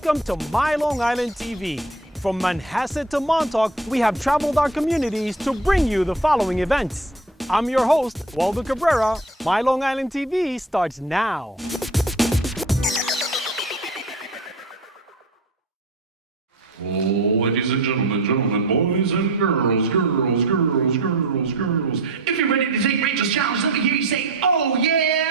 Welcome to MyLITV. From Manhasset to Montauk, we have traveled our communities to bring you the following events. I'm your host, Waldo Cabrera. MyLITV starts now. Ladies and gentlemen, boys and girls. If you're ready to take Rachel's challenge, let me hear you say, oh yeah!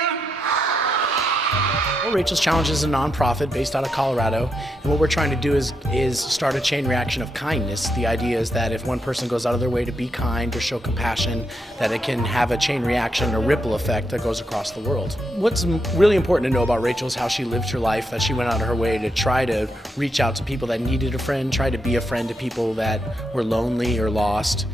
Well, Rachel's Challenge is a nonprofit based out of Colorado, and what we're trying to do is start a chain reaction of kindness. The idea is that if one person goes out of their way to be kind or show compassion, that it can have a chain reaction, a ripple effect that goes across the world. What's really important to know about Rachel is how she lived her life, that she went out of her way to try to reach out to people that needed a friend, try to be a friend to people that were lonely or lost.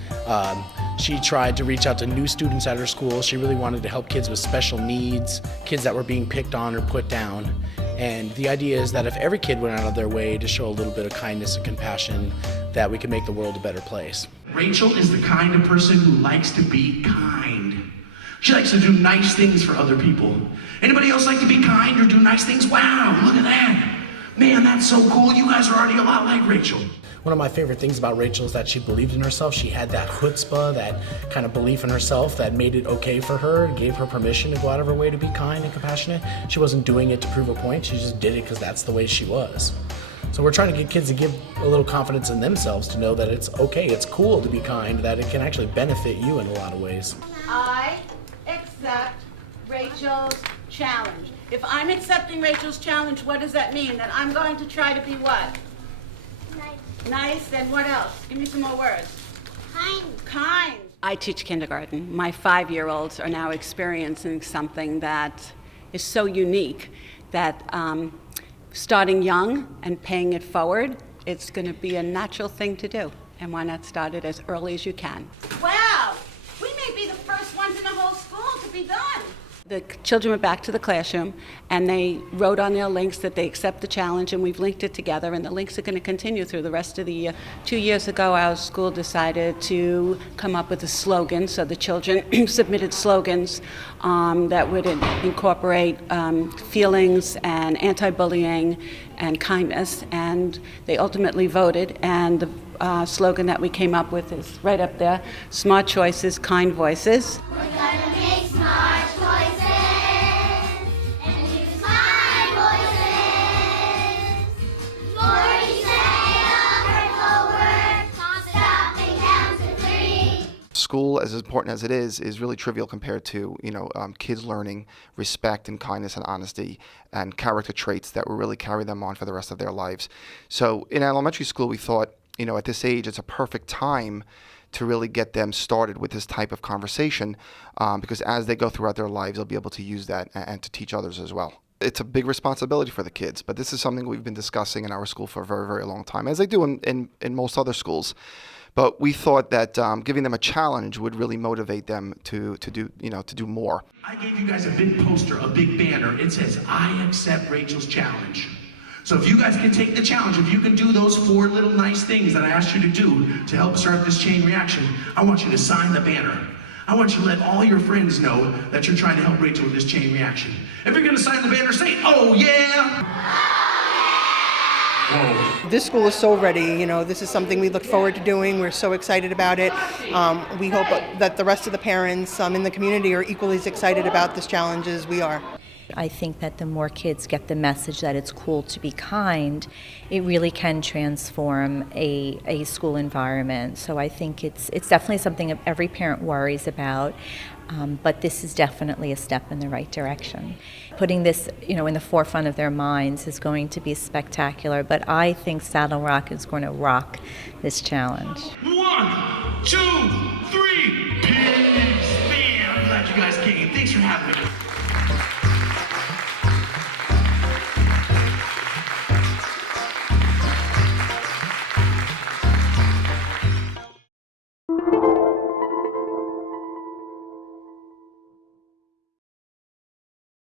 She tried to reach out to new students at her school. She really wanted to help kids with special needs, kids that were being picked on or put down. And the idea is that if every kid went out of their way to show a little bit of kindness and compassion, that we could make the world a better place. Rachel is the kind of person who likes to be kind. She likes to do nice things for other people. Anybody else like to be kind or do nice things? Wow, look at that. Man, that's so cool. You guys are already a lot like Rachel. One of my favorite things about Rachel is that she believed in herself. She had that chutzpah, that kind of belief in herself that made it okay for her, gave her permission to go out of her way to be kind and compassionate. She wasn't doing it to prove a point, she just did it because that's the way she was. So we're trying to get kids to give a little confidence in themselves to know that it's okay, it's cool to be kind, that it can actually benefit you in a lot of ways. I accept Rachel's challenge. If I'm accepting Rachel's challenge, what does that mean? That I'm going to try to be what? Nice, and what else? Give me some more words. Kind. I teach kindergarten. My 5-year-olds are now experiencing something that is so unique that starting young and paying it forward, it's going to be a natural thing to do. And why not start it as early as you can? Wow! We may be the first ones in the whole school to be done. The children went back to the classroom and they wrote on their links that they accept the challenge, and we've linked it together, and the links are going to continue through the rest of the year. 2 years ago, our school decided to come up with a slogan, so the children submitted slogans that would incorporate feelings and anti-bullying and kindness, and they ultimately voted, and the slogan that we came up with is right up there: smart choices, kind voices. We're gonna make smart choices and use kind voices. Before you say a hurtful word, stop and count to 3. School, as important as it is really trivial compared to, kids learning respect and kindness and honesty and character traits that will really carry them on for the rest of their lives. So in elementary school, we thought, at this age, it's a perfect time to really get them started with this type of conversation, because as they go throughout their lives, they'll be able to use that and to teach others as well. It's a big responsibility for the kids, but this is something we've been discussing in our school for a very, very long time, as they do in most other schools. But we thought that giving them a challenge would really motivate them to do more. I gave you guys a big poster, a big banner. It says, I accept Rachel's challenge. So if you guys can take the challenge, if you can do those 4 little nice things that I asked you to do to help start this chain reaction, I want you to sign the banner. I want you to let all your friends know that you're trying to help Rachel with this chain reaction. If you're gonna sign the banner, say, oh yeah! Whoa. This school is so ready. This is something we look forward to doing. We're so excited about it. We hope that the rest of the parents in the community are equally as excited about this challenge as we are. I think that the more kids get the message that it's cool to be kind, it really can transform a school environment. So I think it's definitely something every parent worries about, but this is definitely a step in the right direction. Putting this, in the forefront of their minds is going to be spectacular, but I think Saddle Rock is going to rock this challenge. 1, 2, 3, peace! Man, I'm glad you guys came. Thanks for having me.